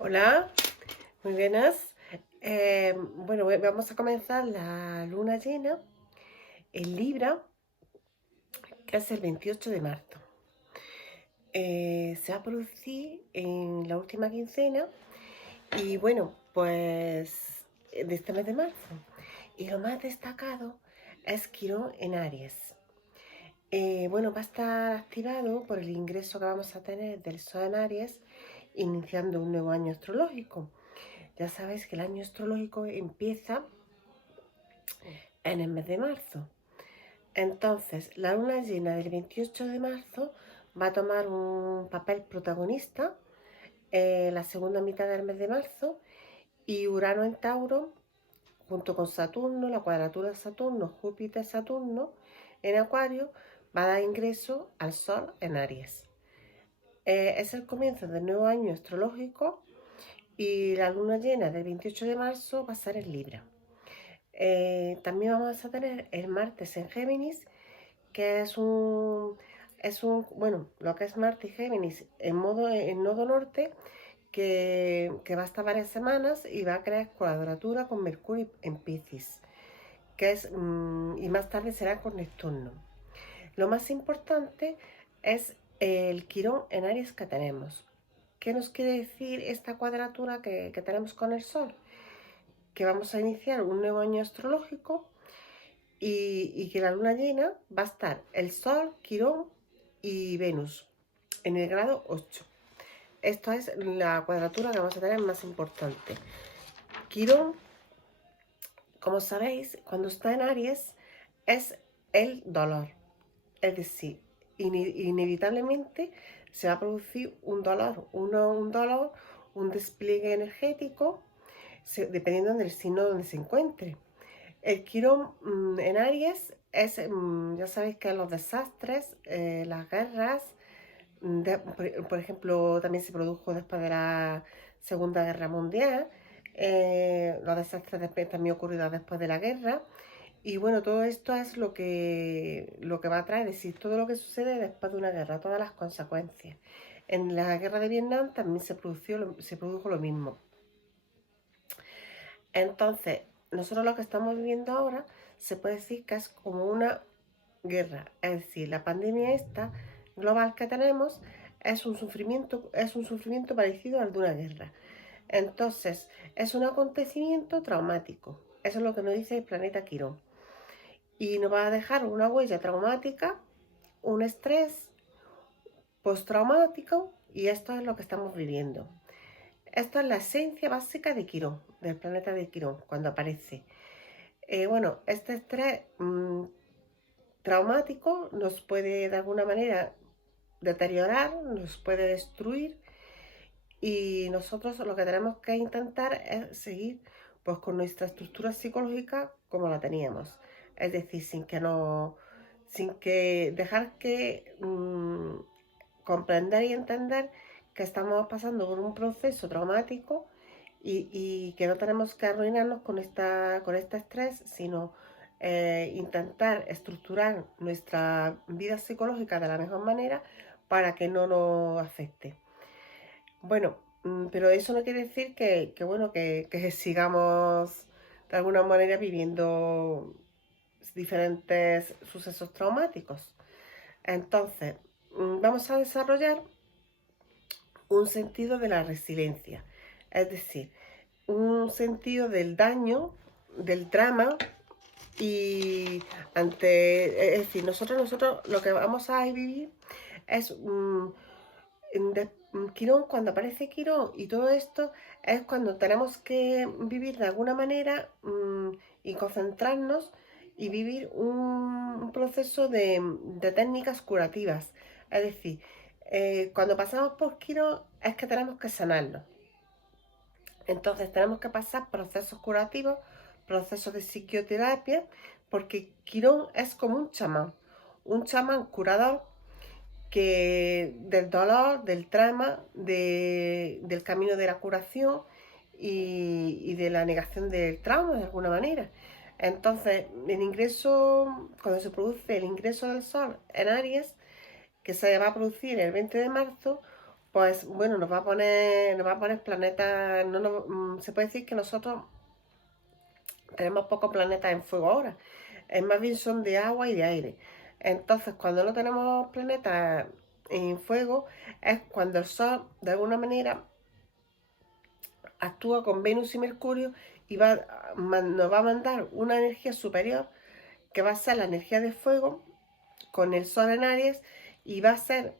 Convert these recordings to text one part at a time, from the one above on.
Hola, muy buenas. Bueno, vamos a comenzar la luna llena en Libra, que es el 28 de marzo. Se va a producir en la última quincena y bueno, pues de este mes de marzo. Y lo más destacado es Quirón en Aries. Bueno, va a estar activado por el ingreso que vamos a tener del Sol en Aries, iniciando un nuevo año astrológico. Ya sabéis que el año astrológico empieza en el mes de marzo. Entonces, la luna llena del 28 de marzo va a tomar un papel protagonista en la segunda mitad del mes de marzo y Urano en Tauro, junto con Saturno, la cuadratura de Saturno, Júpiter, Saturno en Acuario, va a dar ingreso al Sol en Aries. Es el comienzo del nuevo año astrológico y la luna llena del 28 de marzo va a ser en Libra. También vamos a tener el martes en Géminis, que bueno, lo que es Marte y Géminis en nodo norte, que va a estar varias semanas y va a crear cuadratura con Mercurio en Piscis, y más tarde será con Neptuno. Lo más importante es el Quirón en Aries que tenemos. ¿Qué nos quiere decir esta cuadratura que tenemos con el Sol? Que vamos a iniciar un nuevo año astrológico y que la luna llena va a estar el Sol, Quirón y Venus en el grado 8. Esta es la cuadratura que vamos a tener más importante. Quirón, como sabéis, cuando está en Aries es el dolor. Es decir, inevitablemente se va a producir un dolor, un despliegue energético, dependiendo del signo donde se encuentre. El Quirón en Aries es, ya sabéis que los desastres, las guerras, por ejemplo, también se produjo después de la Segunda Guerra Mundial, los desastres también ocurridos después de la guerra, y bueno, todo esto es lo que va a traer, es decir, todo lo que sucede después de una guerra, todas las consecuencias. En la guerra de Vietnam también se produjo lo mismo. Entonces, nosotros lo que estamos viviendo ahora se puede decir que es como una guerra, es decir, la pandemia esta global que tenemos es un sufrimiento parecido al de una guerra. Entonces, es un acontecimiento traumático. Eso es lo que nos dice el planeta Quirón. Y nos va a dejar una huella traumática, un estrés postraumático, y esto es lo que estamos viviendo. Esto es la esencia básica de Quirón, del planeta de Quirón, cuando aparece. Bueno, este estrés traumático nos puede de alguna manera deteriorar, nos puede destruir y nosotros lo que tenemos que intentar es seguir pues con nuestra estructura psicológica como la teníamos. Es decir, sin que dejar que comprender y entender que estamos pasando por un proceso traumático y que no tenemos que arruinarnos con este estrés, sino intentar estructurar nuestra vida psicológica de la mejor manera para que no nos afecte. Bueno, pero eso no quiere decir bueno, que sigamos de alguna manera viviendo diferentes sucesos traumáticos. Entonces, vamos a desarrollar un sentido de la resiliencia, es decir, un sentido del daño, del drama y es decir, nosotros lo que vamos a vivir es Quirón, cuando aparece Quirón y todo esto es cuando tenemos que vivir de alguna manera y concentrarnos y vivir un proceso de técnicas curativas. Es decir, cuando pasamos por Quirón es que tenemos que sanarlo. Entonces tenemos que pasar procesos curativos, procesos de psicoterapia, porque Quirón es como un chamán curador que del dolor, del trauma, del camino de la curación y de la negación del trauma de alguna manera. Entonces, cuando se produce el ingreso del Sol en Aries, que se va a producir el 20 de marzo, pues bueno, nos va a poner planetas, no, se puede decir que nosotros tenemos pocos planetas en fuego ahora, más bien son de agua y de aire. Entonces, cuando no tenemos planetas en fuego, es cuando el Sol, de alguna manera, actúa con Venus y Mercurio y nos va a mandar una energía superior, que va a ser la energía de fuego, con el Sol en Aries, y va a ser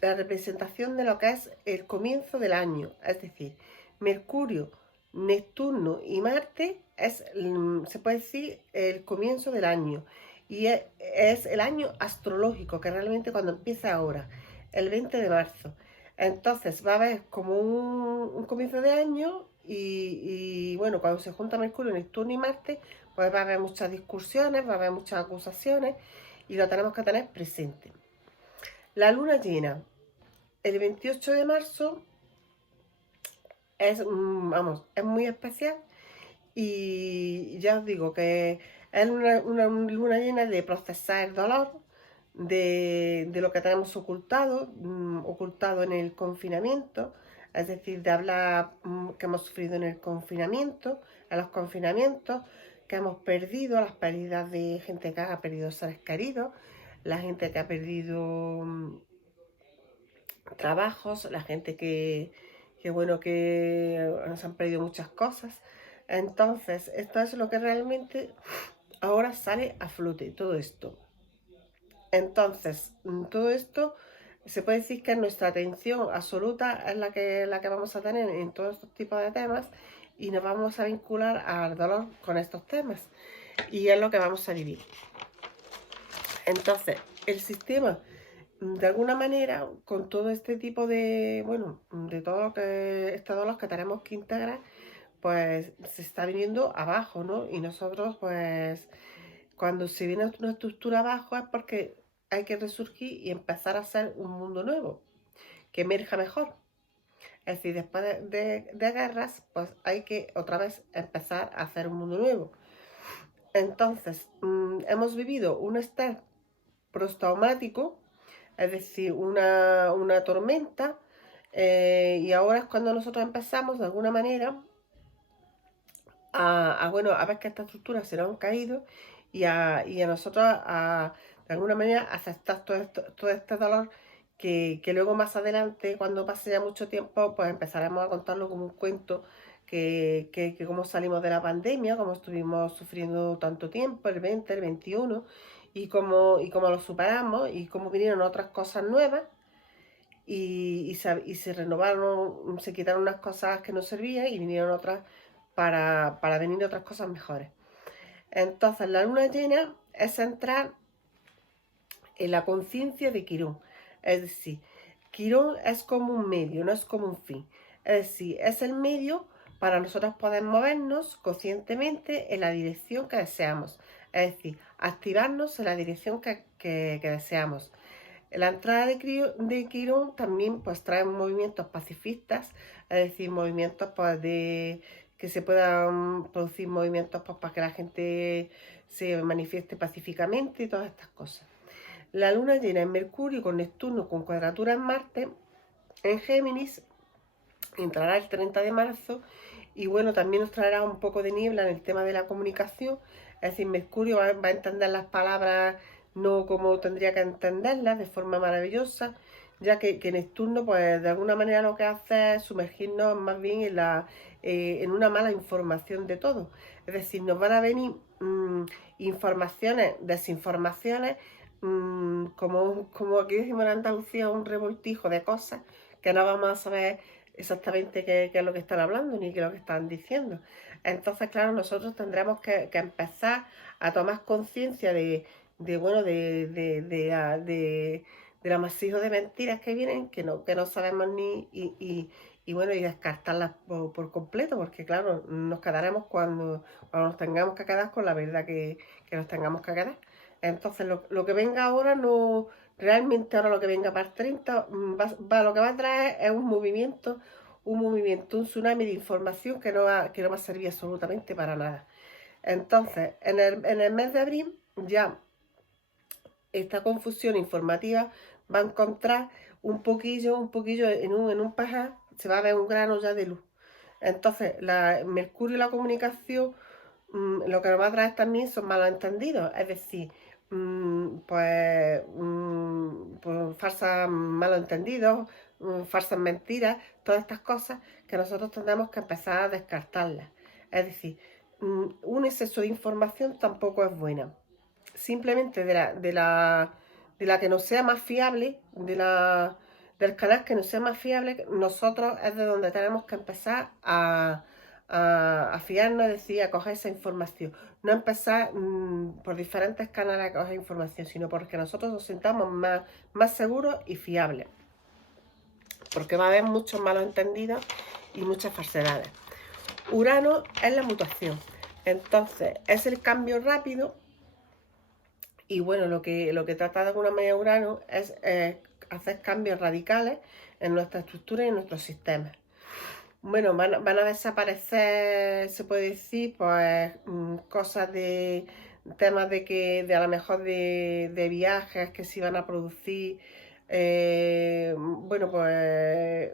la representación de lo que es el comienzo del año. Es decir, Mercurio, Neptuno y Marte se puede decir, el comienzo del año. Y es el año astrológico, que realmente cuando empieza ahora, el 20 de marzo. Entonces va a haber como un comienzo de año y bueno, cuando se junta Mercurio, Neptuno y Marte, pues va a haber muchas discusiones, va a haber muchas acusaciones y lo tenemos que tener presente. La luna llena, el 28 de marzo, vamos, es muy especial y ya os digo que es una luna llena de procesar el dolor, de lo que tenemos ocultado, ocultado en el confinamiento, es decir, de hablar que hemos sufrido en el confinamiento, en los confinamientos, que hemos perdido, las pérdidas de gente que ha perdido seres queridos, la gente que ha perdido trabajos, la gente que bueno, que nos han perdido muchas cosas. Entonces, esto es lo que realmente ahora sale a flote, todo esto. Entonces, todo esto se puede decir que nuestra atención absoluta es la que vamos a tener en todos estos tipos de temas y nos vamos a vincular al dolor con estos temas. Y es lo que vamos a vivir. Entonces, el sistema, de alguna manera, con todo este tipo de, bueno, de todo lo que, estos dolores que tenemos que integrar, pues se está viniendo abajo, ¿no? Y nosotros, pues, cuando se viene una estructura abajo es porque hay que resurgir y empezar a hacer un mundo nuevo, que emerja mejor. Es decir, después de guerras, pues hay que otra vez empezar a hacer un mundo nuevo. Entonces, hemos vivido un estrés postraumático, es decir, una tormenta, y ahora es cuando nosotros empezamos de alguna manera bueno, a ver que estas estructuras se nos han caído y a nosotros de alguna manera aceptar todo este dolor que luego más adelante, cuando pase ya mucho tiempo, pues empezaremos a contarlo como un cuento que cómo salimos de la pandemia, cómo estuvimos sufriendo tanto tiempo, el 20, el 21, y cómo lo superamos y cómo vinieron otras cosas nuevas y se renovaron, se quitaron unas cosas que no servían y vinieron otras para venir otras cosas mejores. Entonces, la luna llena es entrar en la conciencia de Quirón. Es decir, Quirón es como un medio, no es como un fin. Es decir, es el medio para nosotros poder movernos conscientemente en la dirección que deseamos. Es decir, activarnos en la dirección que deseamos. La entrada de Quirón también pues trae movimientos pacifistas, es decir, movimientos pues, que se puedan producir movimientos pues, para que la gente se manifieste pacíficamente y todas estas cosas. La luna llena en Mercurio con Neptuno con cuadratura en Marte, en Géminis, entrará el 30 de marzo y bueno, también nos traerá un poco de niebla en el tema de la comunicación, es decir, Mercurio va a entender las palabras no como tendría que entenderlas, de forma maravillosa, ya que Neptuno, pues de alguna manera lo que hace es sumergirnos más bien en una mala información de todo. Es decir, nos van a venir informaciones, desinformaciones, como aquí decimos en Andalucía, un revoltijo de cosas que no vamos a saber exactamente qué es lo que están hablando ni qué es lo que están diciendo. Entonces, claro, nosotros tendremos que empezar a tomar conciencia bueno, del amasijo de mentiras que vienen, que no sabemos y bueno, y descartarlas por completo, porque claro, nos quedaremos cuando nos tengamos que quedar con la verdad que nos tengamos que quedar. Entonces, lo que venga ahora no, realmente ahora lo que venga para el 30, lo que va a traer es un tsunami de información que no va a servir absolutamente para nada. Entonces, en el mes de abril ya esta confusión informativa va a encontrar un poquillo en un pajar, se va a ver un grano ya de luz. Entonces, Mercurio y la comunicación, lo que nos va a traer también son malos entendidos, es decir, pues falsos malos entendidos, falsas mentiras, todas estas cosas que nosotros tendremos que empezar a descartarlas. Es decir, un exceso de información tampoco es buena. Simplemente de la que nos sea más fiable, del canal que nos sea más fiable, nosotros es de donde tenemos que empezar a fiarnos, es decir, a coger esa información. No empezar por diferentes canales a coger información, sino porque nosotros nos sintamos más seguros y fiables. Porque va a haber muchos malos entendidos y muchas falsedades. Urano es la mutación. Entonces, es el cambio rápido. Y bueno, lo que trata de alguna manera Urano es hacer cambios radicales en nuestra estructura y en nuestros sistemas. Bueno, van a desaparecer, se puede decir, pues cosas de temas de a lo mejor de viajes que se iban a producir. Bueno, pues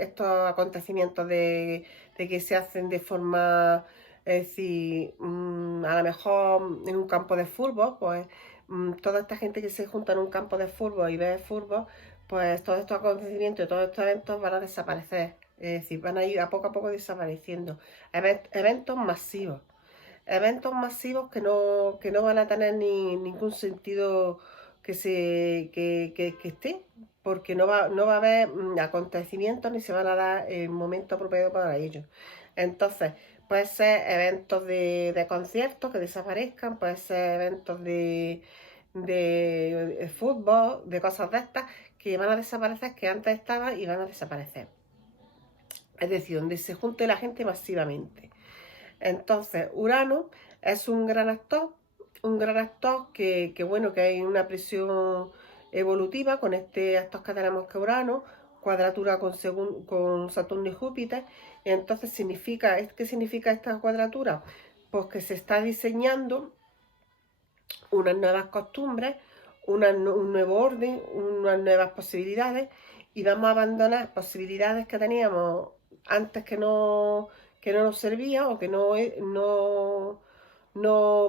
estos acontecimientos de que se hacen de forma, es decir, a lo mejor en un campo de fútbol, pues toda esta gente que se junta en un campo de fútbol y ve fútbol, pues todos estos acontecimientos y todos estos eventos van a desaparecer. Es decir, van a ir a poco desapareciendo. Eventos masivos. Eventos masivos que no van a tener ningún sentido que estén, porque no va a haber acontecimientos ni se van a dar el momento apropiado para ellos. Entonces, puede ser eventos de conciertos que desaparezcan, puede ser eventos de fútbol, de cosas de estas que van a desaparecer, que antes estaban y van a desaparecer. Es decir, donde se junte la gente masivamente. Entonces, Urano es un gran actor bueno, que hay una presión evolutiva con estos que tenemos que Urano, cuadratura con Saturno y Júpiter. Y entonces, ¿qué significa esta cuadratura? Pues que se está diseñando unas nuevas costumbres, un nuevo orden, unas nuevas posibilidades, y vamos a abandonar posibilidades que teníamos antes que no nos servían o que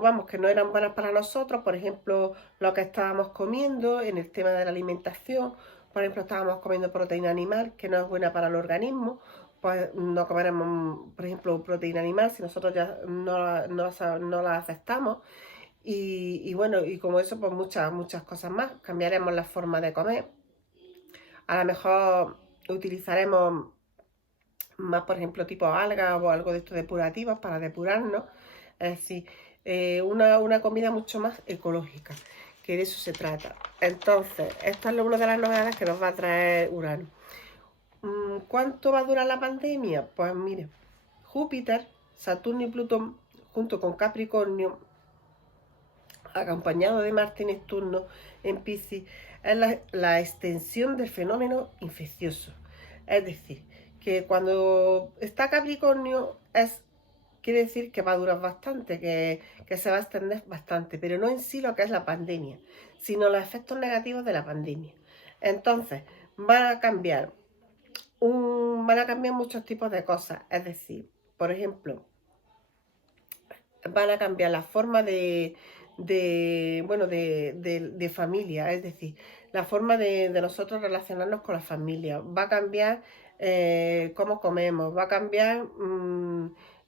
vamos, que no eran buenas para nosotros. Por ejemplo, lo que estábamos comiendo en el tema de la alimentación. Por ejemplo, estábamos comiendo proteína animal, que no es buena para el organismo. Pues no comeremos, por ejemplo, proteína animal si nosotros ya no la aceptamos. Y bueno, y como eso, pues muchas cosas más. Cambiaremos la forma de comer. A lo mejor utilizaremos más, por ejemplo, tipo algas o algo de estos depurativos para depurarnos. Es decir, una comida mucho más ecológica, que de eso se trata. Entonces, esta es una de las novedades que nos va a traer Urano. ¿Cuánto va a durar la pandemia? Pues mire, Júpiter, Saturno y Plutón, junto con Capricornio, acompañado de Marte y Neptuno en Piscis, es la extensión del fenómeno infeccioso. Es decir, que cuando está Capricornio quiere decir que va a durar bastante, que se va a extender bastante, pero no en sí lo que es la pandemia, sino los efectos negativos de la pandemia. Entonces, van a cambiar muchos tipos de cosas, es decir, por ejemplo, van a cambiar la forma de familia, es decir, la forma de nosotros relacionarnos con la familia, va a cambiar cómo comemos, va a cambiar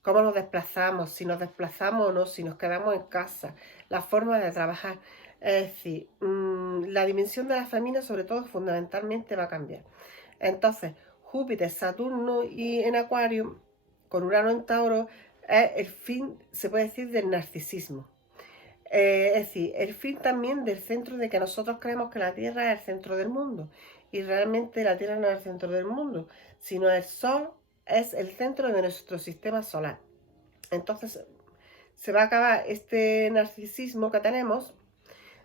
cómo nos desplazamos, si nos desplazamos o no, si nos quedamos en casa, la forma de trabajar. Es decir, la dimensión de la familia, sobre todo, fundamentalmente va a cambiar. Entonces, Júpiter, Saturno y en Acuario, con Urano en Tauro, es el fin, se puede decir, del narcisismo. Es decir, el fin también del centro, de que nosotros creemos que la Tierra es el centro del mundo. Y realmente la Tierra no es el centro del mundo, sino el Sol es el centro de nuestro sistema solar. Entonces, se va a acabar este narcisismo que tenemos.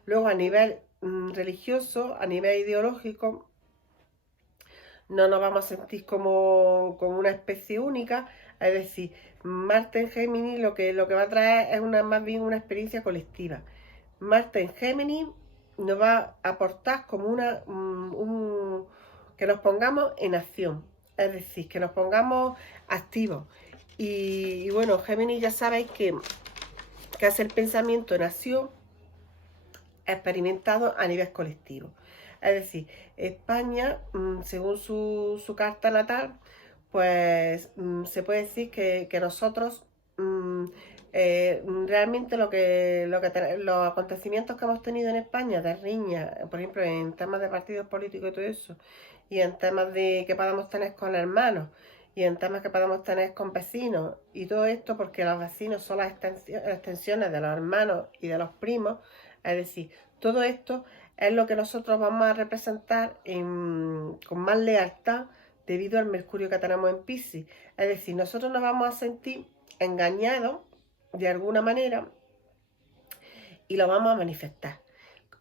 Luego, a nivel religioso, a nivel ideológico, no nos vamos a sentir como una especie única. Es decir, Marte en Géminis lo que va a traer es más bien una experiencia colectiva. Marte en Géminis nos va a aportar como que nos pongamos en acción, es decir, que nos pongamos activos. Y bueno, Géminis ya sabéis que hace el pensamiento en acción experimentado a nivel colectivo. Es decir, España, según su carta natal, pues se puede decir que nosotros realmente los acontecimientos que hemos tenido en España de riña, por ejemplo, en temas de partidos políticos y todo eso, y en temas de que podamos tener con hermanos, y en temas que podamos tener con vecinos, y todo esto porque los vecinos son las extensiones de los hermanos y de los primos, es decir, todo esto es lo que nosotros vamos a representar con más lealtad debido al Mercurio que tenemos en Piscis. Es decir, nosotros nos vamos a sentir engañados de alguna manera y lo vamos a manifestar.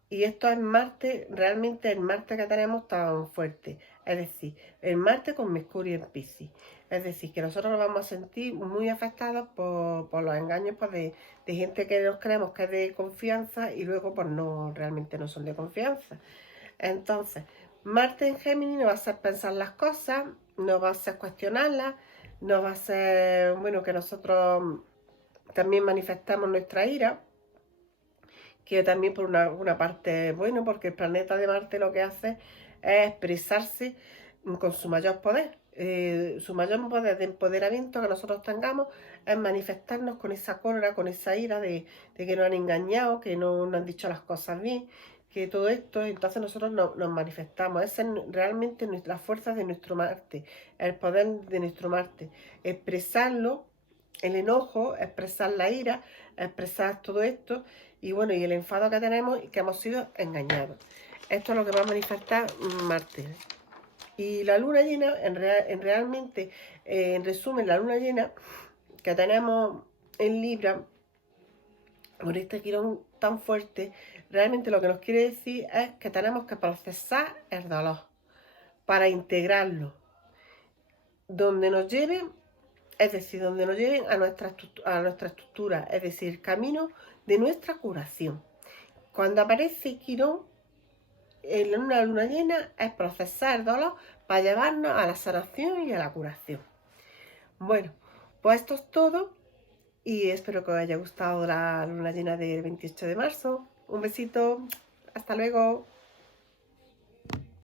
Y esto es Marte, realmente el Marte que tenemos tan fuerte. Es decir, el Marte con Mercurio en Piscis. Es decir, que nosotros nos vamos a sentir muy afectados por los engaños pues, de gente que nos creemos que es de confianza y luego pues no, realmente no son de confianza. Entonces, Marte en Géminis nos va a hacer pensar las cosas, nos va a hacer cuestionarlas, nos va a hacer, bueno, que nosotros también manifestamos nuestra ira, que también por una parte es bueno, porque el planeta de Marte lo que hace es expresarse con su mayor poder. Su mayor poder de empoderamiento que nosotros tengamos es manifestarnos con esa cólera, con esa ira de que nos han engañado, que no nos han dicho las cosas bien, que todo esto, entonces nosotros nos manifestamos. Esa es realmente la fuerza de nuestro Marte, el poder de nuestro Marte. Expresarlo, el enojo, expresar la ira, expresar todo esto y bueno, y el enfado que tenemos y que hemos sido engañados. Esto es lo que va a manifestar Marte. Y la luna llena, en resumen, la luna llena que tenemos en Libra, con este quirón tan fuerte, realmente lo que nos quiere decir es que tenemos que procesar el dolor para integrarlo. Donde nos lleven, es decir, donde nos lleven a nuestra estructura, es decir, el camino de nuestra curación. Cuando aparece Quirón en una luna llena es procesar el dolor para llevarnos a la sanación y a la curación. Bueno, pues esto es todo y espero que os haya gustado la luna llena del 28 de marzo. Un besito, hasta luego.